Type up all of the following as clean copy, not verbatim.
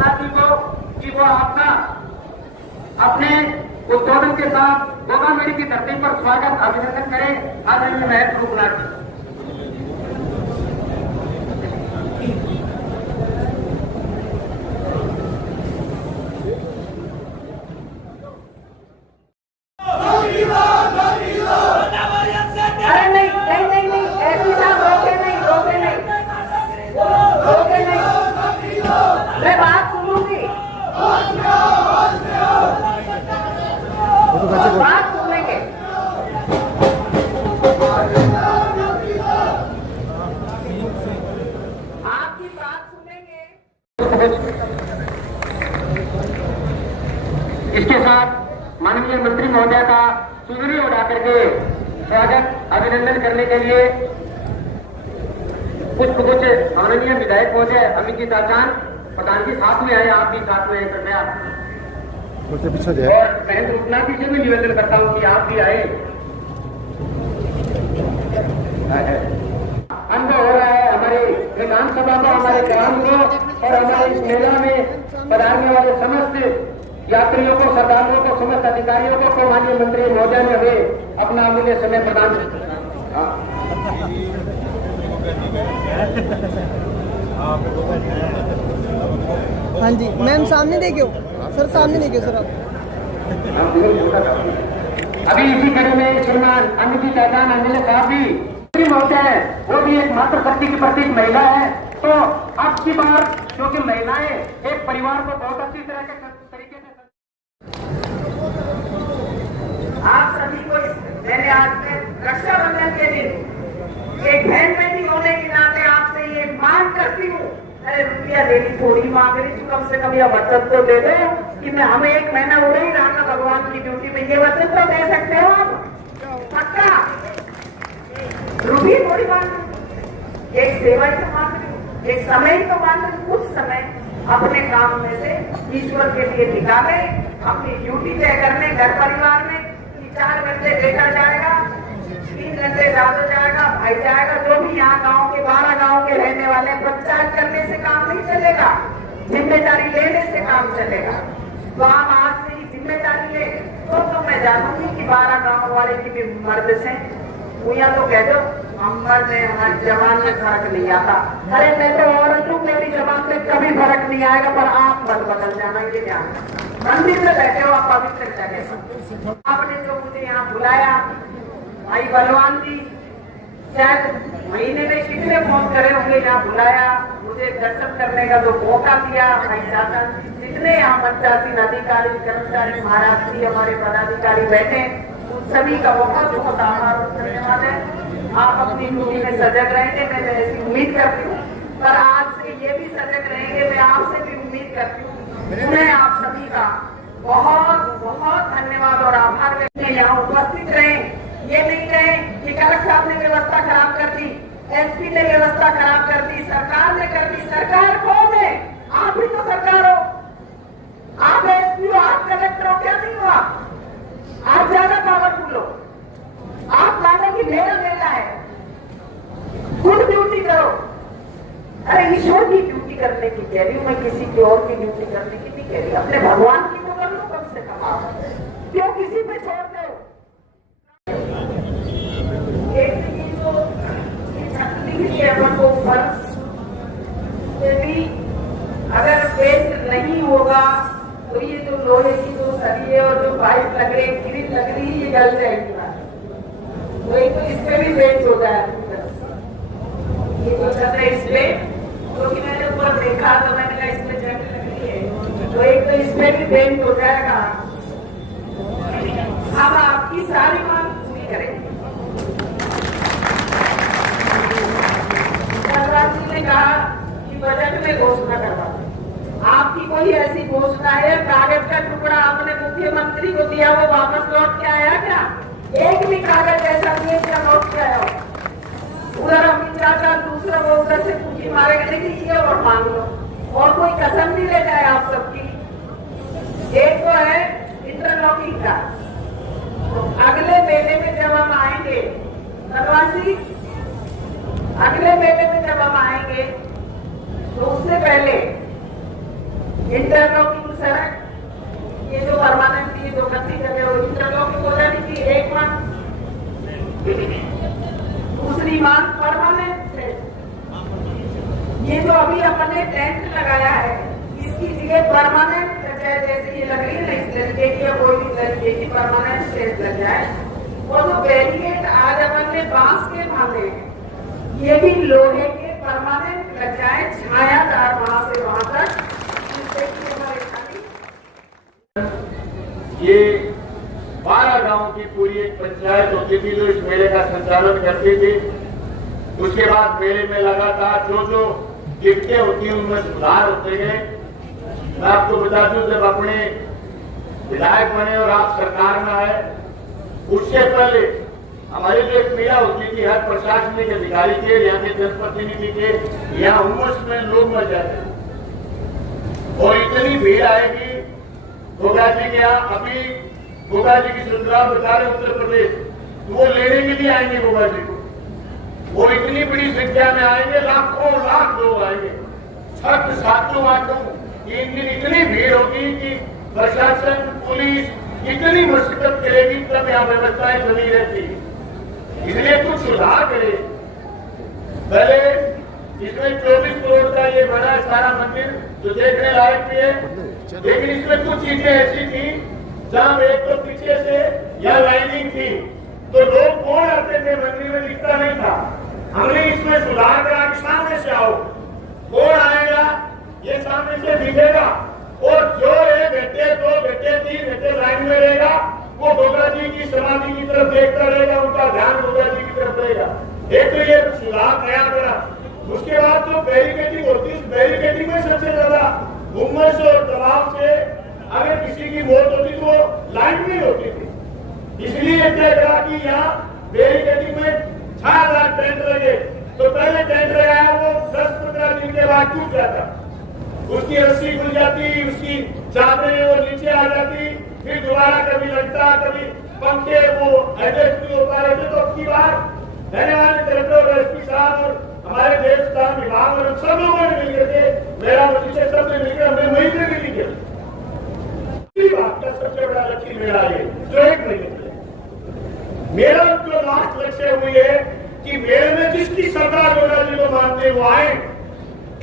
विद्यार्थी को कि वो आपका अपने उद्बोधन के साथ गोगामेड़ी की धरती पर स्वागत अभिनंदन करें। आदरणीय महंत रूपनाथ जी। इसके साथ माननीय मंत्री महोदय का चुनरी उड़ा करके स्वागत अभिनंदन करने के लिए कुछ माननीय विधायक महोदय अमित जी ताचान प्रधान जी साथ में आए, आप भी साथ में कृपया और महंत रूपनाथ जी से भी निवेदन करता हूँ कि आप भी आए। अनुभव हो रहा है हमारे विधानसभा का, हमारे ग्राम को और हमारे इस मेला में पधारने वाले समस्त यात्रियों को, श्रद्धालुओं को, समस्त अधिकारियों को माननीय मंत्री महोदय ने हमें अपना अमूल्य समय प्रदान हाँ जी मैम सामने देखियो सर, सामने देखियो सर आप। अभी इसी कड़ी में श्रीमान अमित जी पहचान अंजलि साहब भी महोदय है, वो भी एक मातृ शक्ति की प्रतीक महिला है। तो अब की बार क्योंकि महिलाएं एक परिवार को बहुत अच्छी तरह के तरीके से आप सभी को मैंने आज रक्षाबंधन के दिन एक बहन बेटी होने के नाते आपसे ये मांग करती हूँ, अरे रुपया देनी थोड़ी मांग रही थी, कम से कम यह वचन तो दे दो कि मैं हमें 1 महीना हो रही रहा भगवान की ड्यूटी में, ये वचन तो दे सकते हो आप पक्का? रूपी थोड़ी मांग, एक सेवा ही तो मांग रही, एक समय ही तो मांग रही। कुछ समय अपने काम में से ईश्वर के लिए निकाले, अपनी ड्यूटी तय करने घर परिवार में 4 घंटे बेटा जाएगा, 3 घंटे दादा जाएगा, भाई जाएगा, जो भी यहाँ गांव के 12 गांव के रहने वाले, पंचायत करने से काम नहीं चलेगा, जिम्मेदारी लेने से काम चलेगा। तो आप आज से ही जिम्मेदारी ले तो मैं जानूंगी कि 12 गांव वाले की भी मर्द से भूया तो कह दो हम मर्द में हमारी जवान में फर्क नहीं आता। अरे मैं तो औरत हूँ, मेरी जवान में कभी फर्क नहीं आएगा, पर आप मत बदल जाना, ये ध्यान। मंदिर में बैठे हो आप पवित्र जगह, आपने जो मुझे यहाँ बुलाया भाई बलवान जी, शायद महीने में कितने फोन करे होंगे, यहाँ बुलाया, मुझे दर्शन करने का जो मौका दिया भाई चाचा, जितने यहाँ पंचायती अधिकारी कर्मचारी महाराज जी हमारे पदाधिकारी बैठे, उन सभी का बहुत बहुत आभार धन्यवाद है। आप अपनी ड्यूटी में सजग रहेंगे, मैं ऐसी उम्मीद करती हूँ, पर आज से ये भी सजग रहेंगे, मैं आपसे भी उम्मीद करती हूँ। मैं आप सभी का बहुत बहुत धन्यवाद और आभार व्यक्त यहाँ उपस्थित रहे, ये नहीं कहे कि कलेक्टर साहब ने व्यवस्था खराब कर दी, एसपी ने व्यवस्था खराब कर दी, सरकार ने कर दी। सरकार कौन है? आप ही तो सरकार हो, आप एसपी हो, आप कलेक्टर हो, क्या नहीं हो? आप ज्यादा पावरफुल हो, आप मानो कि मेरा मेला है, खुद ड्यूटी करो। अरे ईश्वर की ड्यूटी करने की कह रही हूँ मैं, किसी की और की ड्यूटी करने की नहीं कह रही, अपने भगवान की तो कर लो कम से कम, क्यों किसी पे छोड़ दो? एक को भी अगर पेस्ट नहीं होगा तो ये जो लोहे की जो सरिये और जो पाइप लग रही, ग्रिल लग रही है, ये गल जाएगी। वही तो इस पे भी पेस्ट हो जाए, ये जो छत है इस पे, क्योंकि मैंने ऊपर देखा तो मैंने कहा इसमें जंग लग रही है, तो एक तो इसमें भी पेंट हो जाएगा। अब आपकी सारी मांग पूरी करेंगे। सरकार जी ने कहा कि बजट में घोषणा करवा, आपकी कोई ऐसी घोषणा है? कागज का टुकड़ा आपने मुख्यमंत्री को दिया, वो वापस लौट के आया क्या? एक भी कागज ऐसा नहीं है क्या लौट के आया हो? उधर अमित चाचा, दूसरा वो उधर से पूछी मारेगा, लेकिन ये और मांग लो, और कोई कसम नहीं ले जाए आप सबकी। एक तो है इंटरलॉकिंग का, तो अगले मेले में जब हम आएंगे, भगवान जी अगले मेले में जब हम आएंगे तो उससे पहले इंटरलॉकिंग सड़क, ये जो परमानेंट थी, जो गंदी जगह वो इंटरलॉकिंग हो जानी थी, एक मांग। दूसरी मांग परमानेंट है। ये जो अभी अपन ने टेंट लगाया है, इसकी जगह परमानेंट जैसे ये लग रही है ना, इस तरीके की या कोई भी तरीके की परमानेंट स्टेज लग जाए। वो जो बैरिकेड आज अपन ने बांस के बांधे हैं, ये भी लोहे के परमानेंट लग जाए, छायादार वहां से वहां तक, जिससे कि हमारे ये 12 गांव की पूरी एक पंचायत होती थी जो इस मेले का संचालन करती थी। उसके बाद मेले में लगातार जो गिफ्टें होती हैं उनमें सुधार होते गए। मैं आपको बता दूं, जब अपने विधायक बने और आप सरकार में आए, उससे पहले हमारी जो एक पीड़ा होती थी हर प्रशासनिक अधिकारी के, यहाँ के जनप्रतिनिधि के, यहाँ उमस में लोग मर जाते और इतनी भीड़ आएगी। गोगा जी के यहाँ अभी गोगा जी की सुंदरा बता रहे उत्तर प्रदेश, वो लेने के लिए आएंगे गोगा जी को। वो इतनी बड़ी संख्या में आएंगे, लाखों लाख लोग आएंगे। छठ सातों आठों इन दिन इतनी भीड़ होगी कि प्रशासन पुलिस इतनी मशक्कत करेगी, तब यहाँ व्यवस्थाएं बनी रहती है। इसलिए कुछ सुधार करे। पहले इसमें 24 करोड़ का ये बना है सारा मंदिर, जो देखने लायक भी है, लेकिन इसमें कुछ चीजें ऐसी थी जहां एक तो पीछे से या लाइनिंग थी, तो लोग कौन आते थे मंदिर में दिखता नहीं था। हमने इसमें सुधार करा कि सामने से आओ, कौन आएगा ये सामने से दिखेगा, और जो 1 घंटे 2 घंटे 3 घंटे लाइन में रहेगा वो गोगा जी की समाधि की तरफ देखता रहेगा, उनका ध्यान गोगा जी की तरफ रहेगा। एक तो ये सुधार नया करा। उसके बाद जो बैरिकेडिंग होती है, उस बैरिकेडिंग में सबसे ज्यादा उमस और दबाव से अगर किसी की मौत होती तो वो लाइन में होती थी। इसलिए तय करा कि यहाँ बैरिकेडिंग में 6,000 टेंट लगे। तो पहले टेंट लगाया वो 10-15 दिन के बाद टूट जाता, उसकी रस्सी खुल जाती, उसकी चादरें वो नीचे आ जाती, फिर दोबारा कभी लगता, कभी पंखे वो एडजस्ट नहीं हो पा रहे थे। तो अब की बार धन्यवाद कलेक्टर एसपी साहब और हमारे देवस्थान विभाग और सब लोगों ने मिलकर के, मेरा मुझे सबसे मिलकर हमने महीने में लिखे बात का सबसे बड़ा लक्ष्य मेरा है जो 1 महीने मेरा जो लास्ट लक्ष्य हुई है कि मेरे में जिसकी सरकार गोगा जी को मानते वो आए,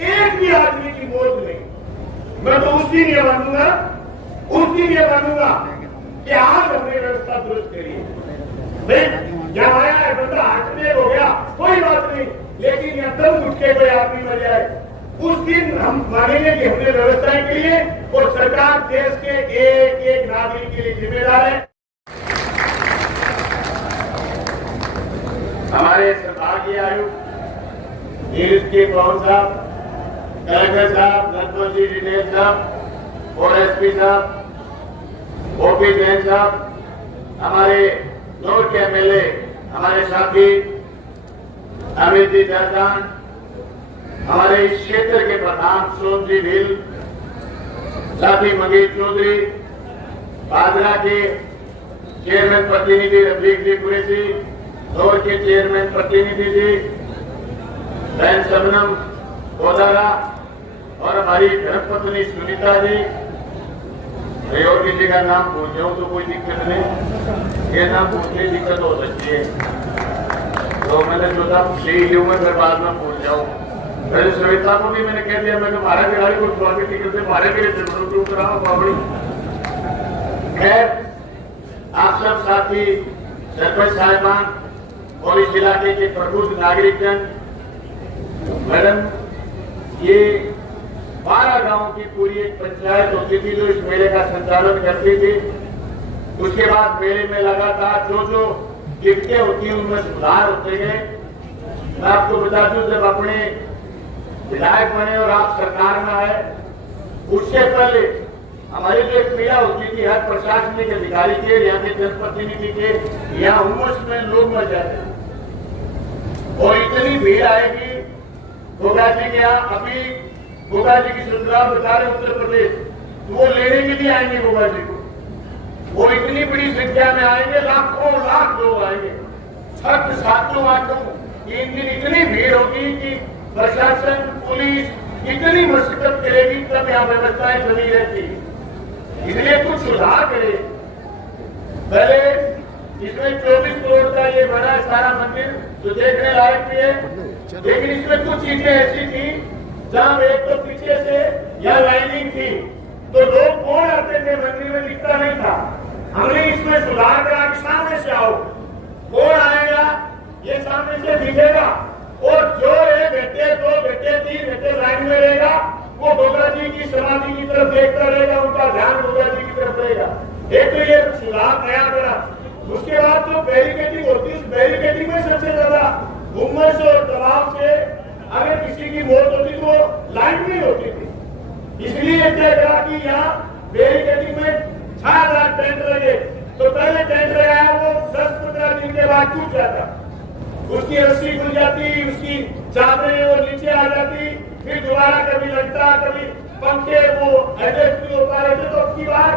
एक भी आदमी की मौत नहीं। मैं तो उस दिन ये मानूंगा कि आज हमने व्यवस्था दुरुस्त करी है। यहाँ आया है बंदा हाथ हो गया, कोई बात नहीं, लेकिन यहाँ दम उठ के कोई आदमी मर जाए, उस दिन हम मानेंगे कि हमने व्यवस्थाएं की है और सरकार देश के एक एक नागरिक के लिए जिम्मेदार है। हमारे संभागीय आयुक्त नीरज के पवन साहब, कलेक्टर साहब, नंदोल जी डिटेल साहब और एसपी साहब, ओपी जैन साहब, हमारे नौर के एमएलए, हमारे साथी अमित जी दर्दान, हमारे इस क्षेत्र के प्रधान सोम जी भील, साथी मंगेश चौधरी, बादरा के चेयरमैन प्रतिनिधि रफीक जी कुरैशी, नौर के चेयरमैन प्रतिनिधि जी बहन शबनम गोदारा और हमारी धर्मपत्नी सुनीता जी। मैं और किसी का नाम भूल जाऊं तो कोई दिक्कत नहीं, ये नाम पूछने दिक्कत हो सकती है, तो मैंने सोचा ले लूंगा, फिर बाद में भूल जाऊं। पहले श्वेता को भी मैंने कह दिया, मैं भारत गाड़ी को छुआ के टिकट से भारत के कराओ बाबड़ी। खैर, आप सब साथी, सरपंच साहिबान और इस इलाके के प्रबुद्ध नागरिकजन, मैडम, ये 12 गांव की पूरी एक पंचायत होती थी जो इस मेले का संचालन करती थी। उसके बाद मेले में लगातार जो गिफ्टें होती हैं उनमें सुधार होते गए। मैं आपको बता दूं, जब अपने विधायक बने और आप सरकार में आए, उससे पहले हमारी जो एक पीड़ा होती थी हर प्रशासनिक अधिकारी के, यहाँ के जनप्रतिनिधि के, यहाँ उमस में लोग मर जाते और इतनी भीड़ आएगी। गोगा जी के यहाँ अभी गोगा जी की सुंदरा बता रहे उत्तर प्रदेश, वो लेने के लिए आएंगे गोगा जी को। वो इतनी बड़ी संख्या में आएंगे, लाखों लाख लोग आएंगे। छठ सातों आठों इन दिन इतनी भीड़ होगी कि प्रशासन पुलिस कितनी मुश्किल करेगी तब यहाँ व्यवस्थाएं बनी रहती है। इसलिए कुछ सुधार करे। पहले इसमें 24 करोड़ का ये बड़ा सारा मंदिर जो देखने लायक भी है, लेकिन इसमें कुछ चीजें ऐसी थी जहां एक तो पीछे से या लाइनिंग थी तो लोग कौन आते थे मंदिर में दिखता नहीं था। हमने इसमें सुधार करा कि सामने से आओ, कौन आएगा ये सामने से दिखेगा और जो 1 घंटे 2 घंटे 3 घंटे लाइन में रहेगा वो गोगा जी की समाधि की तरफ देखता रहेगा, उनका ध्यान गोगा जी की तरफ रहेगा। एक तो ये सुधार नया करा। उसके बाद जो बैरिकेडिंग होती है, उस बैरिकेडिंग में सबसे ज्यादा उमस और दबाव से अगर किसी की मौत होती तो वो लाइन में होती थी। इसलिए तय करा कि यहाँ बैरिकेडिंग में 6000 टेंट लगे। तो पहले टेंट लगाया वो 10-15 दिन के बाद टूट जाता, उसकी रस्सी खुल जाती, उसकी चादरें वो नीचे आ जाती, फिर दोबारा कभी लगता, कभी पंखे वो एडजस्ट नहीं हो पा रहे थे। तो अब की बार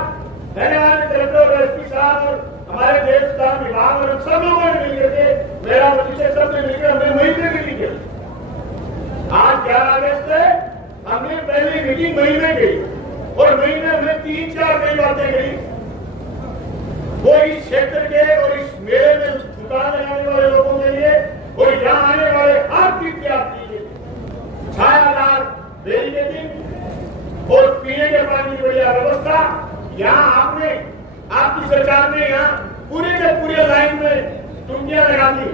धन्यवाद कलेक्टर एसपी साहब और हमारे देवस्थान विभाग और सब लोगों ने मिलकर के मेरा मुझसे सबने मिलकर हमने महीने में ली। आज 11 अगस्त है, हमने पहली मीटिंग मई में गई और महीने में 3-4 नई बातें गई। वो इस क्षेत्र के और इस मेले में दुकान लगाने वाले लोगों के लिए और यहाँ आने वाले हर तीर्थयात्री के लिए छायादार बैरिकेडिंग और पीने के पानी की बढ़िया व्यवस्था। यहाँ आपने आपकी सरकार ने यहाँ पूरे के पूरे लाइन में टुंकियां लगा दी,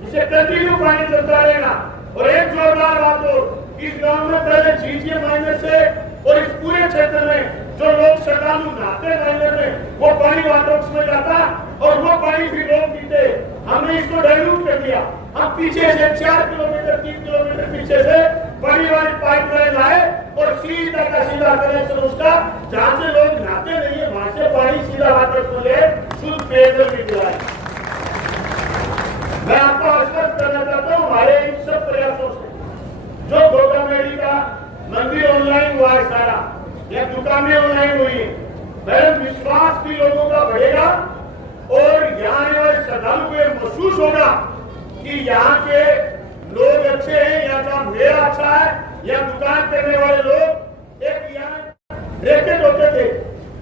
जिससे कंटिन्यू पानी चलता रहेगा। और एक जोरदार बात हो, इस गांव में पहले झीझिया माइनर से और इस पूरे क्षेत्र में जो लोग श्रद्धालु नहाते माइनर में वो पानी वाटरवर्क्स में जाता और वो पानी भी लोग पीते। हमने इसको डाइल्यूट कर दिया। हम पीछे से 4 किलोमीटर 3 किलोमीटर पीछे से बड़ी वाली पाइपलाइन लाए और सीधा का सीधा कनेक्शन उसका, जहां से लोग नहाते नहीं है वहां से पानी सीधा वाटरवर्क्स में ले शुद्ध पेयजल भी दिलाए। मैं आपको आश्वस्त करना चाहता हूँ हमारे इन सब प्रयासों से जो गोगामेड़ी का मंदिर ऑनलाइन हुआ है सारा, या दुकानें ऑनलाइन हुई है, मेरा विश्वास भी लोगों का बढ़ेगा और यहाँ आने वाले श्रद्धालु को महसूस होगा कि यहाँ के लोग अच्छे हैं, यहाँ का मेला अच्छा है। या दुकान करने वाले लोग एक यहाँ रेकेट होते थे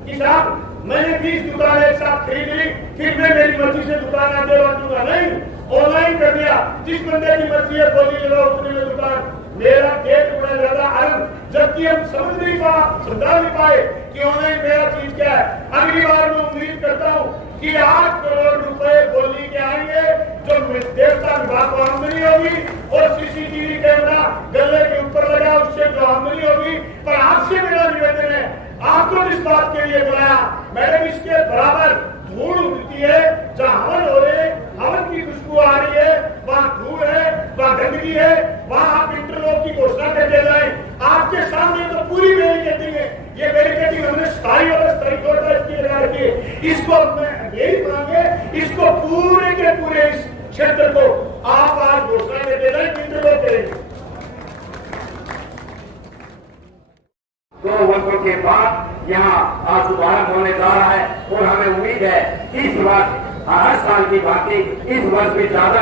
कि साहब मैंने 20 दुकान एक साथ खरीद ली, फिर मैं मेरी मर्जी से दुकान आगे बांटूंगा, नहीं, ऑनलाइन कर दिया। जिस बंदे की मर्जी है खोली लो उतने में दुकान, मेरा गेट बड़ा ज्यादा आरंभ, जबकि हम समझ नहीं पाए कि ऑनलाइन मेरा चीज क्या है। अगली बार मैं उम्मीद करता हूँ कि 8 करोड़ रुपए बोली के आएंगे जो देवता विभाग को आमदनी होगी और सीसीटीवी कैमरा गले के ऊपर लगा उससे जो आमदनी होगी। पर आपसे मेरा निवेदन है, आपको इस बात के लिए बुलाया, मैडम इसके बराबर धूल उठती है, जहाँ हवन हो रहे हवन की खुशबू आ रही है, वहाँ धूल है, वहाँ गंदगी है, वहाँ आप इंटरलॉक की घोषणा करके जाए। आपके सामने तो पूरी बैरिकेडिंग है, ये बैरिकेडिंग हमने स्थायी और अस्थायी तौर पर इसकी लगा रखी है। इसको यही मांगे, इसको पूरे के पूरे इस क्षेत्र को आप आज घोषणा करके जाए, इंटरलॉक करेंगे। 2 वर्षों के बाद यहाँ आज शुभारंभ होने जा रहा है और हमें उम्मीद है इस वर्ष हर साल की भांति इस वर्ष भी ज्यादा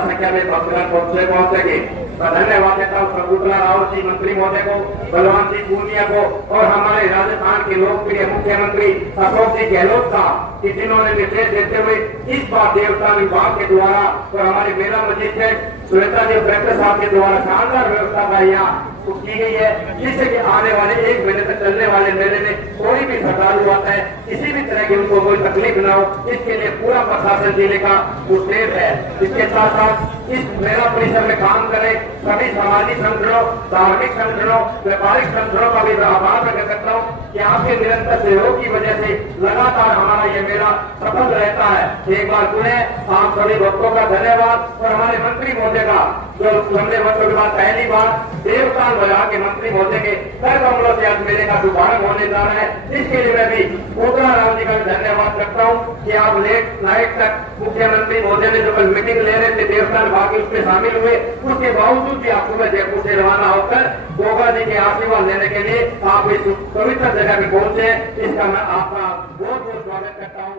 संख्या में भक्तगण पहुंचेंगे। तो धन्यवाद देता हूँ प्रभुला रावत जी मंत्री महोदय को, बलवान सिंह पूर्णिया को और हमारे राजस्थान के लोकप्रिय मुख्यमंत्री अशोक जी गहलोत का कि जिन्होंने निर्देश देते हुए इस बार देवस्थान विभाग के द्वारा और हमारे मेला मजिस्ट्रेट सुरेंद्र जी कलेक्टर साहब के द्वारा शानदार व्यवस्था का यहाँ की गई है, जिससे कि आने वाले 1 महीने तक चलने वाले मेले में कोई भी श्रद्धालु आता है किसी भी तरह की उनको कोई तकलीफ न हो, इसके लिए पूरा प्रशासन जिले का उद्देश्य है। इसके साथ साथ इस मेला परिसर में काम करें सभी सामाजिक संगठनों, धार्मिक संगठनों, व्यापारिक संगठनों का भी आभार प्रकट करता हूँ कि आपके निरंतर सहयोग की वजह से लगातार हमारा ये मेला सफल रहता है। एक बार पुनः आप सभी भक्तों का धन्यवाद और हमारे मंत्री महोदय का जो लंबे वर्षों के बाद पहली बार देवस्थान विभाग के मंत्री महोदय के कर कमलों से आज मेले का शुभारंभ होने जा रहा है। इसके लिए मैं भी कोतरा राम जी का धन्यवाद करता हूँ कि आप लेट नाइट तक मुख्यमंत्री महोदय ने जो कल मीटिंग ले रहे थे देवस्थान विभाग के उसमें शामिल हुए, उसके बावजूद भी आप सुबह जयपुर से रवाना होकर गोगा जी के आशीर्वाद लेने के लिए आप इस पवित्र जगह में पहुंचे। इसका मैं आपका बहुत बहुत स्वागत करता हूँ।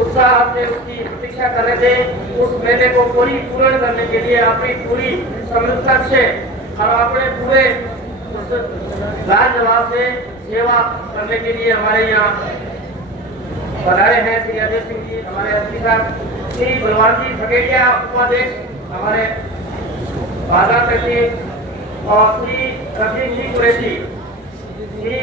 उत्साह से उसकी प्रतीक्षा कर रहे थे। उस मेले को पूर्ण करने के लिए अपनी पूरी समृद्धता से और अपने पूरे लाजवाब से सेवा करने के लिए हमारे यहाँ पधारे हैं श्री अजय सिंह जी, हमारे एसपी साहब, श्री बलवान जी खगेड़िया उपाध्यक्ष, हमारे बाजार सचिव और श्री रफीक जी कुरैशी, श्री